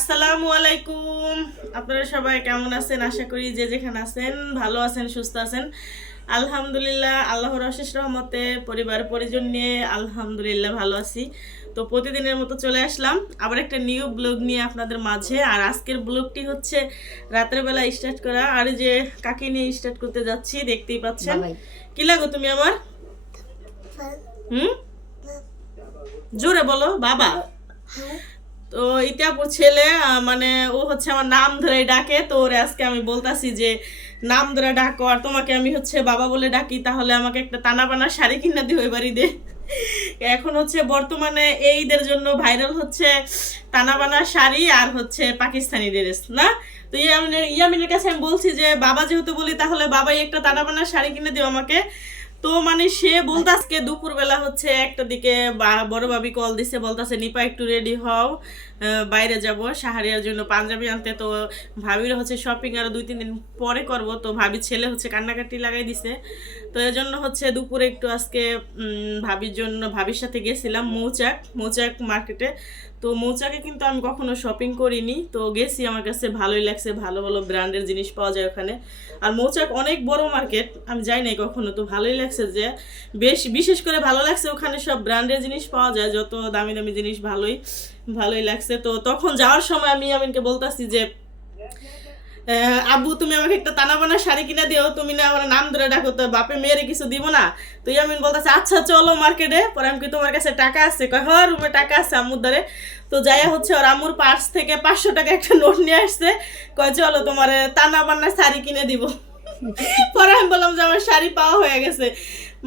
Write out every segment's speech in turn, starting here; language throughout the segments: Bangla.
আসসালামু আলাইকুম। আপনারা সবাই কেমন আছেন? আশা করি যে যেখানে আছেন ভালো আছেন সুস্থ আছেন। আলহামদুলিল্লাহ আল্লাহর অশেষ রহমতে পরিবার পরিজন নিয়ে আলহামদুলিল্লাহ ভালো আছি। তো প্রতিদিনের মতো চলে আসলাম আবার একটা নিউ ব্লগ নিয়ে আপনাদের মাঝে। আর আজকের ব্লগটি হচ্ছে রাতের বেলা স্টার্ট করা। আর এই যে কাকে নিয়ে স্টার্ট করতে যাচ্ছি দেখতেই পাচ্ছেন। কি লাগো তুমি আমার? হুম? জোরে বলো বাবা। তো ইতিহাপুর ছেলে মানে ও হচ্ছে আমার নাম ধরে ডাকে। তো ওরে আজকে আমি বলতাছি যে, নাম ধরে ডাকো, আর তোমাকে আমি হচ্ছে বাবা বলে ডাকি, তাহলে আমাকে একটা টানা বানা শাড়ি কিনা দিও এবারই দে এখন হচ্ছে বর্তমানে এইদের জন্য ভাইরাল হচ্ছে টানা বানা শাড়ি আর হচ্ছে পাকিস্তানি ড্রেস না? তো ইয়ামিনের ইয়ামিনের কাছে আমি বলছি যে, বাবা যেহেতু বলি, তাহলে বাবাই একটা টানা বানা শাড়ি কিনে দিও আমাকে। তো মানে সে বলতে আজকে দুপুরবেলা হচ্ছে একটা দিকে বড় ভাবি কল দিছে, বলতাছে, নিপা, একটু রেডি হও বাইরে যাব, সাহারিয়ার জন্য পাঞ্জাবি আনতে। তো ভাবির হচ্ছে শপিং আরও দুই, তিন দিন পরে করব। তো ভাবি ছেলে হচ্ছে কান্নাকাটি লাগাই দিছে। তো এই জন্য হচ্ছে দুপুরে একটু আজকে ভাবির জন্য, ভাবির সাথে গেছিলাম মৌচাক। মৌচাক মার্কেটে তো মৌচাকে কিন্তু আমি কখনো শপিং করিনি। তো গেছি আমার কাছে ভালোই লাগছে, ভালো ভালো ব্র্যান্ডের জিনিস পাওয়া যায় ওখানে। আর মৌচাক অনেক বড় মার্কেট আমি যাই নাই কখনো, তো ভালোই লাগছে যে বেশ, বিশেষ করে ভালো লাগছে ওখানে সব ব্র্যান্ডের জিনিস পাওয়া যায়, যত দামি দামি জিনিস ভালোই ভালোই লাগছে। তো তখন যাওয়ার সময় আমি আমিনকে বলতাছি যে আব্বু তুমি আমাকে একটা টানা বানা শাড়ি কিনে দিও। তুমি না আমার নাম ধরে ডাকো তো বাপে মেয়েরে কিছু দিব না। তো ইয়ামিন বলতেছে আচ্ছা চলো মার্কেটে পরে আমি কি তোমার কাছে টাকা আছে? কয় হ্যাঁ রুমে টাকা আছে আম্মুর দ্বারে। তো যাই হচ্ছে ওর আম্মুর পার্স থেকে পাঁচশো টাকা একটা নোট নিয়ে আসছে। কয় চলো তোমার টানা বান্না শাড়ি কিনে দিব। পরে আমি বললাম যে আমার শাড়ি পাওয়া হয়ে গেছে।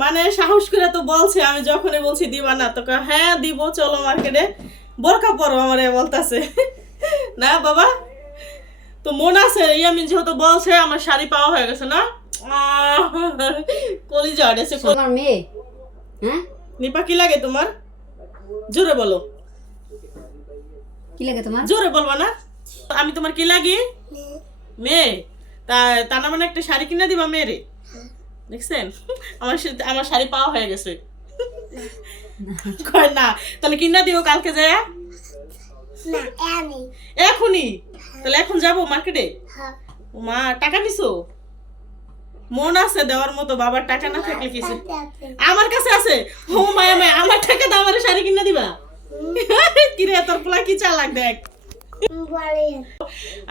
মানে সাহস করে তো বলছে আমি যখনই বলছি দিবা না? তো কয়, হ্যাঁ দিব চলো মার্কেটে বোরকা পরো আমার বলতাছে। না বাবা তো মন আছে ইয়ামিন যেহেতু বলছে আমার শাড়ি পাওয়া হয়ে গেছে না? কলিজা আড়েছে তোমার মেয়ে হ্যাঁ? নিপা কি লাগে তোমার? জোরে বলো। কি লাগে তোমার? জোরে বলবা না। আমি তোমার কি লাগি? মেয়ে। তা তা না মানে একটা শাড়ি কিনে দিবা মেয়েরে দেখছেন? আমার আমার শাড়ি পাওয়া হয়ে গেছে। কয় না তাহলে কিনা দিও কালকে যায়। এখনই। তাহলে এখন যাব মার্কেটে মা টাকা নিছো? মন আছে দেওয়ার মতো বাবার টাকা না থাকলে কিছু। আমার কাছে আছে? ও মায়া মায়া আমার টাকা দাও আমার শাড়ি কিনে দিবা? কিরে তোর পোলা কি চালাক দেখ।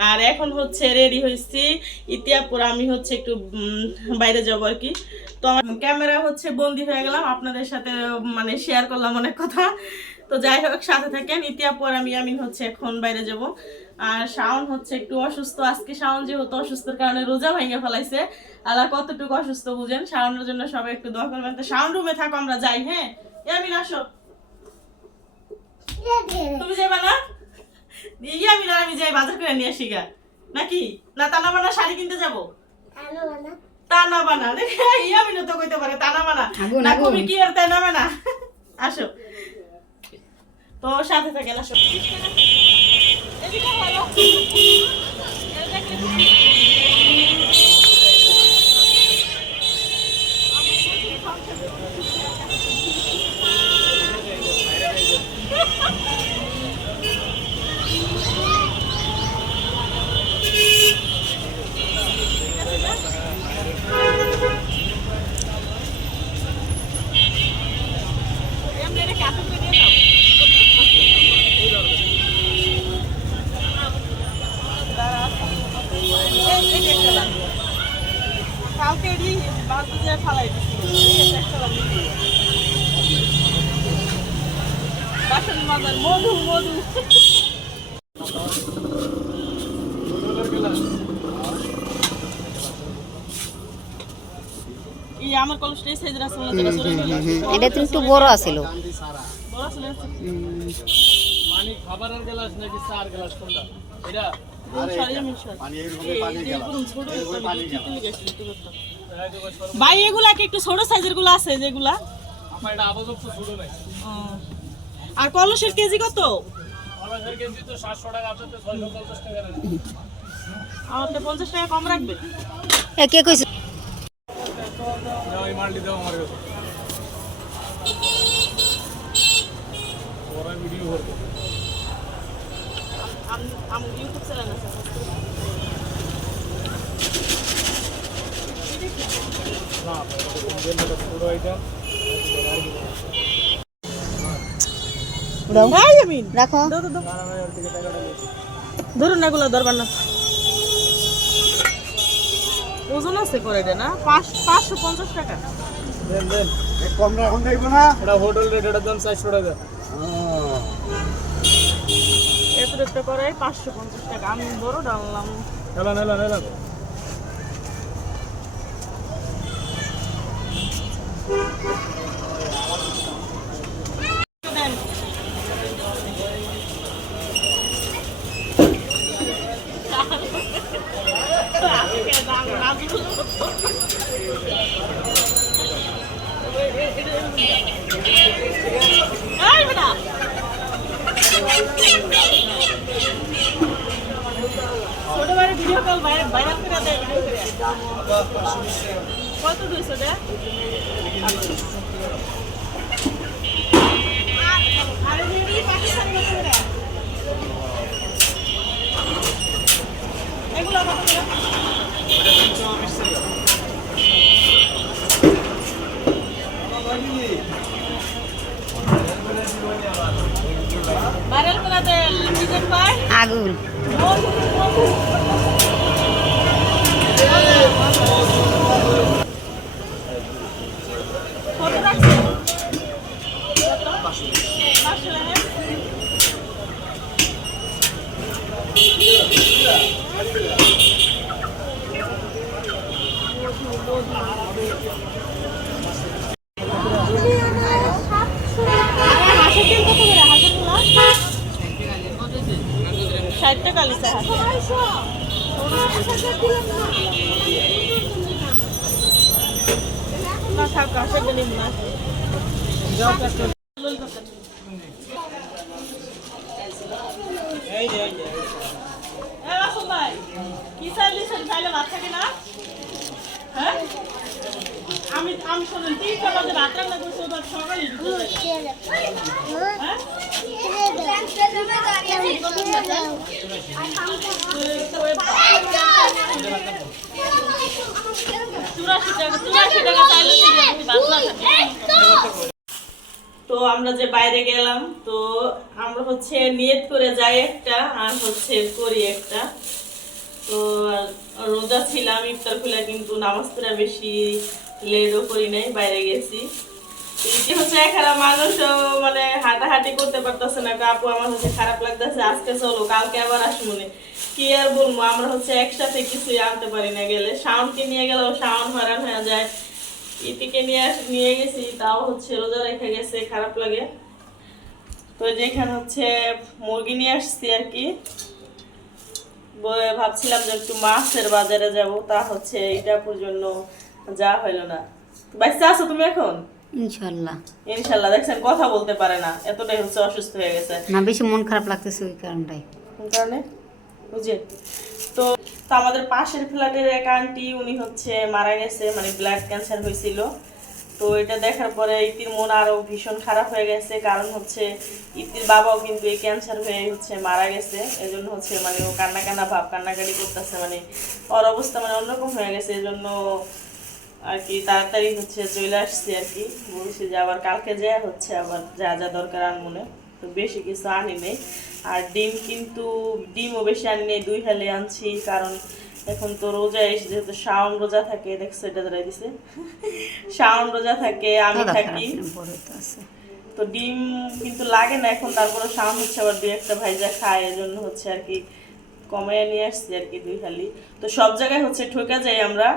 আর এখন হচ্ছে রেডি হয়েছি। ইতিহাপুর আমি হচ্ছে একটু বাইরে যাব আর কি। তো আমার ক্যামেরা হচ্ছে বন্দি হয়ে গেলাম। আপনাদের সাথে মানে শেয়ার করলাম অনেক কথা। তো যাই হোক সাথে থাকেন। ইতিহাপুর আমি আমিন হচ্ছে এখন বাইরে যাব। আর শাওন হচ্ছে একটু অসুস্থ। আজকে শাওন যেহেতু অসুস্থর কারণে রোজা ভেঙে ফেলাইছে। আল্লাহ কতটুকু অসুস্থ বুঝেন? শাওনের জন্য সবাই একটু দোয়া করবেন। তো শাওন রুমে থাকো আমরা যাই হ্যাঁ? এ আমিন আসো। তুমি যাবা না? ইয়ে আমি না আমি যাই বাজার করে নিয়ে আসি গা। নাকি? না তানা বানা শাড়ি কিনতে যাব? তানা বানা। দেখে ইয়ে আমি তো কইতে পারে তানা বানা। না। কবি কি আর তাই না বানা? আসো। তো সাথে থাকেন আসো এদিকে ভালো। এমনি এটা কাপড় করে দিয়ে দাও। এই- এই যে একটা লাগবে। কালকে এডি বালতি দিয়ে ফালাই দিছি। এই যে একটা লাগবে। বাসন মাজার মধু মধু আমার কলসটা এই সাইজের আছে না যেটা সরে গেল এটা তো একটু বড় আছিল বড় আছে না? খাবারের গ্লাস নাকি চার গ্লাস? কোনটা? এটা? লেগেছি, একটু করতাম। ভাই এগুলা কি একটু ছোট সাইজেরগুলো আছে যেগুলা। আর কলসের কেজি কত? কলেজের কেজি তো সাতশো টাকা আপনার ছয়শো পঞ্চাশ টাকা রাখবে। আমার তো পঞ্চাশ টাকা কম রাখবে এ কে কইছে দাও আমার কাছে। ওরা ভিডিও করবে। আমার ইউটিউব চ্যানেল আছে না জেলটা পুরো আইটেম দাও। ভাই আমি রাখো। দাও দাও দাও। ধরুন না এগুলো ধরবার না। ওজন আছে করে এটা না? পাঁচ পাঁচশো পঞ্চাশ টাকা। দেন দেন। কম এখন দেখব না। এটা হোটেল রেট এটার দাম চারশো টাকা। এত একটা করে পাঁচশো পঞ্চাশ টাকা। আমি বড় ডাললাম। এলান এলান এলান দেন এই বেটা ছোট বাড়ি ভিডিও কল ভাইরাল করে দেয় ভিডিও করে কত দুইশো টাকা আরে দিদি পাকিস্তানি কত করে এগুলো কত করে ভাইরাল করে? দেয় আগুন। ষাট টাকা লিটার না থাক হাঁসের তেল নিব না এই যে এই যে এ রাসুল ভাই, কি চাল দিছেন? চাইলে ভাত থাকে না? হ্যাঁ? আমি আমি শোনেন তিনটা বাজে ভাত রান্না করছি ওবার সকালে। হ্যাঁ? তো আমরা যে বাইরে গেলাম, তো আমরা হচ্ছে নিয়ত করে যাই একটা, আর হচ্ছে করি একটা। তো রোজা ছিলাম, ইফতার খুলে কিন্তু নামাজ বেশি লেটও করি নাই, বাইরে গেছি। এই হচ্ছে এখানে মানুষও মানে হাঁটাহাঁটি করতে পারতেছে না। কাপু আমার হচ্ছে খারাপ লাগতেছে, আজকে চলো, কালকে আবার কি আর বলব, আমরা হচ্ছে একসাথে কিছুই আনতে পারি না গেলে। নিয়ে গেলেও হয়ে যায়। নিয়ে নিয়ে গেছি, তাও হচ্ছে রোজা রেখে গেছে, খারাপ লাগে। তো যেখানে হচ্ছে মুরগি নিয়ে আসছি আর কি। ভাবছিলাম যে একটু মাছের বাজারে যাব, তা হচ্ছে এটাপুর জন্য যা হইল না। বাচ্চা আছো তুমি এখন? ইনশাল্লাহ ইনশাল্লাহ দেখছেন কথা বলতে পারে না। এতটাই হচ্ছে অসুস্থ হয়ে গেছে। না বেশি মন খারাপ লাগতেছে ওই কারণটাই। কারণে? বুঝে তো তো আমাদের পাশের ফ্ল্যাটের এক আন্টি উনি হচ্ছে মারা গেছে মানে ব্লাড ক্যান্সার হয়েছিল। তো এটা দেখার পরে ইতির মন আরও ভীষণ খারাপ হয়ে গেছে। কারণ হচ্ছে ইতির বাবাও কিন্তু এই ক্যান্সার হয়ে হচ্ছে মারা গেছে। এজন্য হচ্ছে মানে ও কান্না কান্না ভাব কান্নাকাটি করতেছে। মানে ওর অবস্থা মানে অন্যরকম হয়ে গেছে। এজন্য আর কি তাড়াতাড়ি হচ্ছে চলে আসছি আর কি। বলছি যে আবার কালকে যা হচ্ছে আবার যা যা দরকার আনমনে। তো বেশি কিছু আনি নেই। আর ডিম কিন্তু ডিমও বেশি আনি নেই দুই হালে আনছি। কারণ এখন তো রোজা এসে যেহেতু শাওন রোজা থাকে দেখছ এটা ধরে দিছে। শাওন রোজা থাকে আমি থাকি। তো ডিম কিন্তু লাগে না এখন তারপরে শাওন হচ্ছে আবার দুই একটা ভাইজা খায় এজন্য হচ্ছে আর কি কমায় নিয়ে আসছি আর কি দুই হালি তো সব জায়গায় হচ্ছে ঠকে যাই আমরা।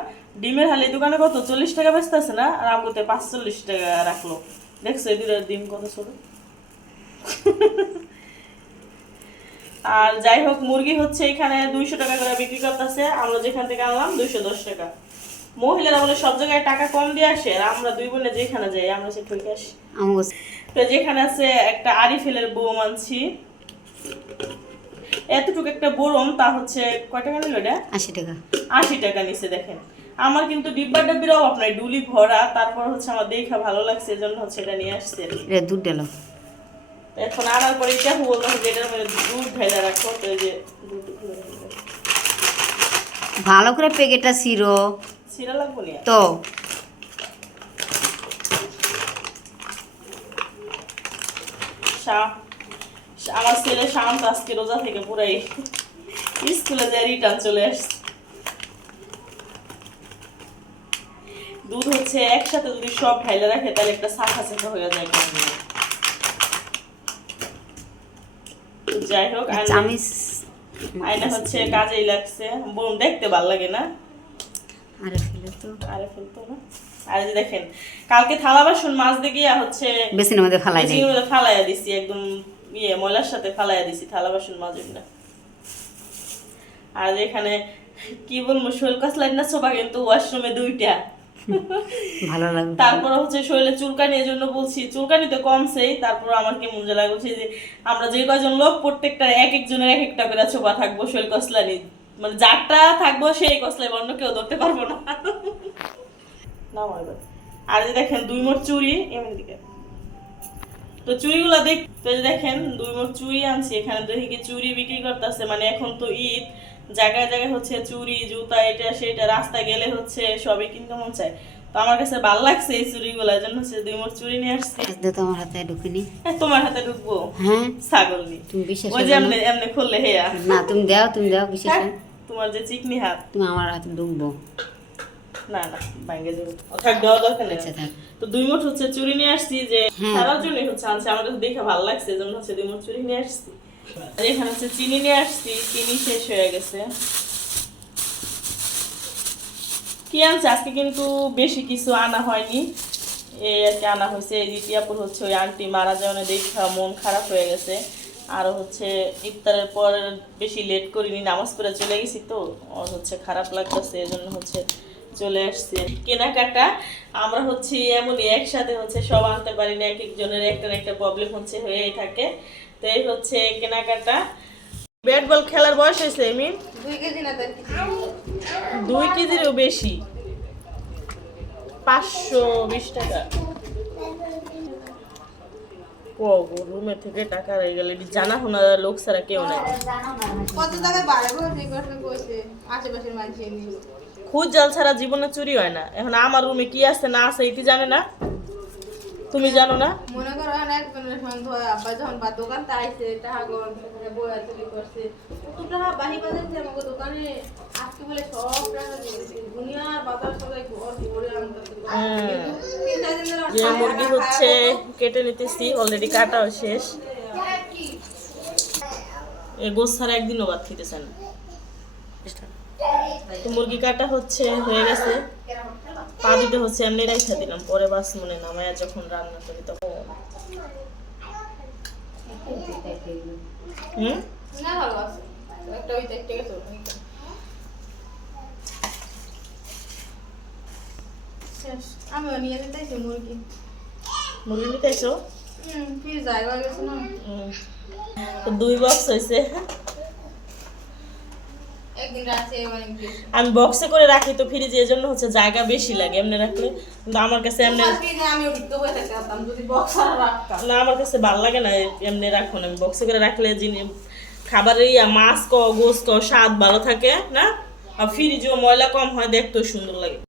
ডিমের হালি দোকানে কত? চল্লিশ টাকা ব্যস্ত আছে না? আর আমগুতে পাঁচচল্লিশ টাকা রাখল। দেখছ এই দুটো ডিম কত ছোট? আর যাই হোক মুরগি হচ্ছে এখানে দুইশো টাকা করে বিক্রি করতেছে। আমরা যেখান থেকে আনলাম দুইশো দশ টাকা। মহিলারা বলে সব জায়গায় টাকা কম দিয়ে আসে আর আমরা দুই বোনে যেখানে যাই আমরা সে ঠকে আসি। তো যেখানে আছে একটা আরিফেলের বোম আনছি। এতটুকু একটা বোরম তা হচ্ছে কয় টাকা নিল এটা? আশি টাকা। আশি টাকা নিচে দেখেন। আমার কিন্তু ডিব্বা ডাব্বির অভাব নাই ডুলি ভরা তারপর হচ্ছে আমার দেখা ভালো লাগছে এজন্য হচ্ছে এটা নিয়ে আসছে। এটা দুধ ডালো এখন আনার পরে এটা বলল যে এটার মধ্যে দুধ ঢেলে রাখো এই যে দিলাম। ভালো করে প্যাকেটটা ছিঁড়ো। ছিঁড়া লাগবো না তো। আমার ছেলে শান্ত আজকে রোজা থেকে পুরাই স্কুলে যায় রিটার্ন চলে আসছে। দুধ হচ্ছে একসাথে যদি সব ঢাইলে রাখে তাহলে একটা শাখা শাখা হয়ে যায় যাই হোক আয়না- হচ্ছে কাজেই লাগছে। বোন দেখতে ভালো লাগে না। আরে ফেলে তো। আরে ফেলতো না। আর যে দেখেন কালকে থালা বাসন মাছ দেখিয়া হচ্ছে বেসিনের মধ্যে ফালাই বেসিনের মধ্যে ফালাইয়া দিছি একদম ইয়ে ময়লার সাথে ফালাইয়া দিছি থালা বাসন আর এখানে কি বলব শৈল কাসলাইট না সোফা কিন্তু ওয়াশরুমে দুইটা। ভালো লাগবে তারপর হচ্ছে শরীরে চুলকানি জন্য বলছি চুলকানি তো কমছেই তারপর আমার কি মজা লাগছে যে আমরা যে কয়জন লোক প্রত্যেকটা এক একজনের এক একটা করে ছোপা থাকব শৈল কসলানি। মানে যারটা থাকব সেই কসলাই অন্য কেউ ধরতে পারব না। না আর যে দেখেন দুই মোট চুড়ি এমনি দিকে তো চুড়িগুলো দেখ তো দেখেন দুই মোট চুড়ি আনছি এখানে দেখি কি চুড়ি বিক্রি করতেছে। মানে এখন তো ঈদ জায়গায় জায়গায় হচ্ছে চুড়ি জুতা এটা সেটা রাস্তায় গেলে হচ্ছে সবই কিনতে মন চায়। তো আমার কাছে ভালো লাগছে এই চুড়িগুলো এই জন্য হচ্ছে দুই মোট চুড়ি নিয়ে আসছি। দে তো আমার হাতে ঢুকিনি। তোমার হাতে ঢুকবো? হ্যাঁ। ছাগল নি। তুমি বিশ্বাস ওই যে এমনি এমনি খুললে হেয়া। না তুমি দাও তুমি দাও হ্যাঁ, তোমার যে চিকনি হাত। তুমি আমার হাতে ঢুকবো। না না ভাঙ্গে যাবে। থাক দেওয়া দরকার নেই। আচ্ছা তো দুই মুঠ হচ্ছে চুরি নিয়ে আসছি যে হ্যাঁ। সারার জন্য হচ্ছে আনছি আমার কাছে দেখে ভালো লাগছে জন্য হচ্ছে দুই মুঠ চুরি নিয়ে আসছি। আর এখানে হচ্ছে চিনি নিয়ে আসছি চিনি শেষ হয়ে গেছে। কি আনছে? আজকে কিন্তু বেশি কিছু আনা হয়নি। এই আর কি আনা হয়েছে এই দ্বিতীয়াপুর হচ্ছে ওই আন্টি মারা যাওয়ানে দেখা মন খারাপ হয়ে গেছে। আর হচ্ছে ইফতারের পর বেশি লেট করিনি নামাজ পড়ে চলে গেছি তো ওর হচ্ছে খারাপ লাগতেছে এই জন্য হচ্ছে চলে আসছে কেনাকাটা আমরা হচ্ছে এমনই একসাথে হচ্ছে সব আনতে পারি না এক একজনের একটা না একটা প্রবলেম হচ্ছে হয়েই থাকে। তো এই হচ্ছে কেনাকাটা। ব্যাট বল খেলার বয়স হয়েছে এমনি? দুই কেজি না দুই কেজিরও বেশি। পাঁচশো বিশ টাকা। ও রুমে থেকে টাকা রয়ে গেলে জানা শোনা লোক ছাড়া কেউ নাই। কত টাকা বাড়ে বলছে কইছে আশেপাশের মানুষ খুদ জাল ছাড়া জীবনে চুরি হয় না। এখন আমার রুমে কি আছে না আছে এটি জানে না? তুমি জানো না? মনে করো এখন একজনের সন্ধ্যা আব্বা যখন বা দোকান তাইছে তাহা টাকা গরম বইয়া চুরি করছে টাকা বাহি বাজাচ্ছে আমাকে দোকানে। আজকে বলে সব টাকা দিয়েছে দুনিয়ার বাজার সবাই ঘর ভরে আনতেছে তিন চার দিন ধরে যে মুরগি হচ্ছে কেটে নিতেছি অলরেডি কাটাও শেষ। এ গোস ছাড়া একদিনও বাদ খেতেছেন তো মুরগি কাটা হচ্ছে হয়ে গেছে। পা দিতে হচ্ছে এমনি রাইখা দিলাম। পরে বাস মনে নামায়া যখন রান্না করি তখন। হুম? না ভালো আছে। দুই বক্স হয়েছে আমি বক্সে করে রাখি তো ফ্রিজে জন্য হচ্ছে জায়গা বেশি লাগে, এমনি রাখলে। কিন্তু আমার কাছে এমনি না, আমার কাছে ভালো লাগে না, এমনি রাখুন। আমি বক্সে করে রাখলে জিনিস খাবারের ইয়া, মাছ ক গোস ক স্বাদ ভালো থাকে, না? আর ফ্রিজও ময়লা কম হয়, দেখতেও সুন্দর লাগে।